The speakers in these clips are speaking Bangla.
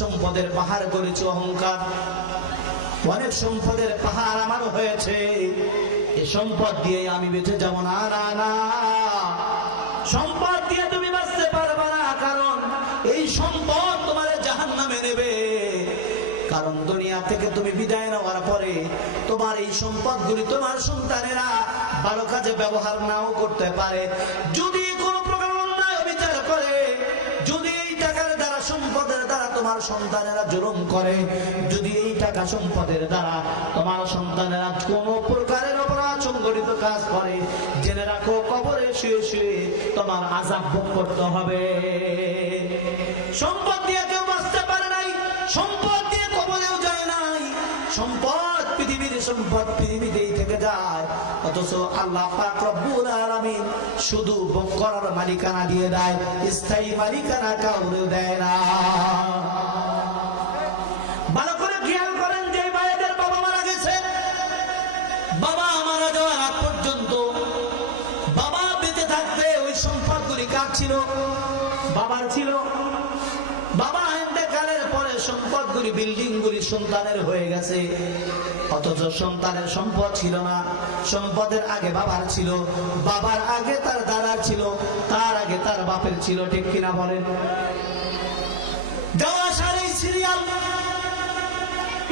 সম্পদের পাহাড় করেছি অহংকার, অনেক সম্পদের পাহাড় আমার হয়েছে। এই সম্পদ দিয়ে আমি বেঁচে যাব না না না। সম্পদ দিয়ে তুমি বাঁচতে পারবে না, কারণ এই সম্পদ তোমার জাহান নামে নেবে। কারণ দুনিয়া থেকে তুমি বিদায় নেওয়ার পরে তোমার এই সম্পদগুলি তোমার সন্তানেরা ভালো কাজে ব্যবহার নাও করতে পারে। যদি তোমার সন্তানেরা জুলুম করে, যদি এই টাকা সম্পদের দ্বারা তোমার সন্তানেরা কোন প্রকারের অপরাধ সংগঠিত কাজ করে, জেনে রাখো, কবরে শুয়ে শুয়ে তোমার আজাব ভোগ করতে হবে। সম্পদ দিয়ে কেউ বাঁচতে পারে নাই, সম্পদ দিয়ে কবরেও যায় নাই, সম্পদ পৃথিবীর সম্পদ পৃথিবীতেই থেকে যায়, অথচ আল্লাহ পাক রব্বুল আলামিন শুধু ভোগ করার মালিকানা দিয়ে দেয়, স্থায়ী মালিকানা কাউরে দেয় না। ছিল, বাবার ছিল। বাবা ইন্তেকালের পরে সম্পদগুলি বিল্ডিং গুলি সন্তানের হয়ে গেছে। অথচ সন্তানের সম্পদ ছিল না। সম্পদের আগে বাবার ছিল, বাবার আগে তার দাদার ছিল, তার আগে তার বাপের ছিল, ঠিক কিনা বলেন? যাওয়া সারি সিরিয়াল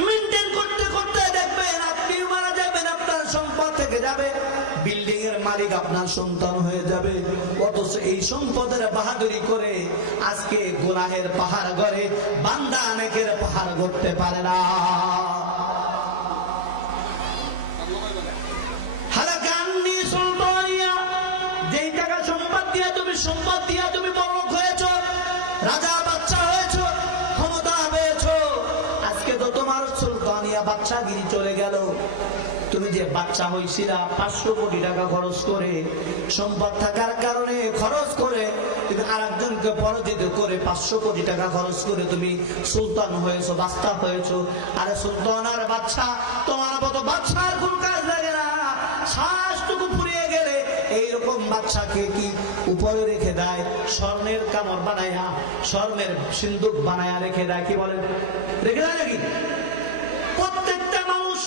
মেনটেন করতে করতে দেখবেন আপনি মারা যাবেন, আপনার সম্পদ থেকে যাবে। মালিক আপনার সন্তান হয়ে যাবে। অথচ এই সম্পদের বাহাদুরি করে আজকে গুনাহের পাহাড় গড়ে বান্দা অনেকের পাহাড় গড়তে পারে না। যেই টাকা সম্পদ দিয়ে তুমি, সম্পদ দিয়ে তুমি বড় হয়েছ, রাজা আজকে তো তোমার সুলতানিয়া বাচ্চাগিরি চলে গেল। তুমি যে বাচ্চা হয়েছিলা পাঁচশো কোটি টাকা খরচ করে, সম্পদ থাকার কারণে খরচ করে তুমি আর একজনকে পরাজিত করে পাঁচশো কোটি টাকা খরচ করে তুমি সুলতান হয়েছো বাস্তা হয়েছো। আরে সুলতান আর বাচ্চা তোমার মতো বাচ্চা কোন বাচ্চাকে কি উপরে রেখে দেয়? স্বর্ণের কামড় বানায়া স্বর্ণের সিন্দুক বানায়া রেখে দেয়, কি বলেন? রেখে দেয় নাকি? প্রত্যেকটা মানুষ।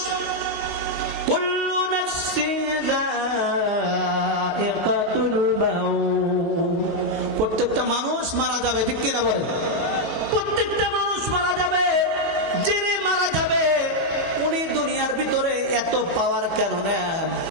প্রত্যেকটা মানুষ মারা যাবে, ঠিক কিনা বলেন? প্রত্যেকটা মানুষ মারা যাবে, যিনি মারা যাবে, উনি দুনিয়ার ভিতরে এত পাওয়ার নেয়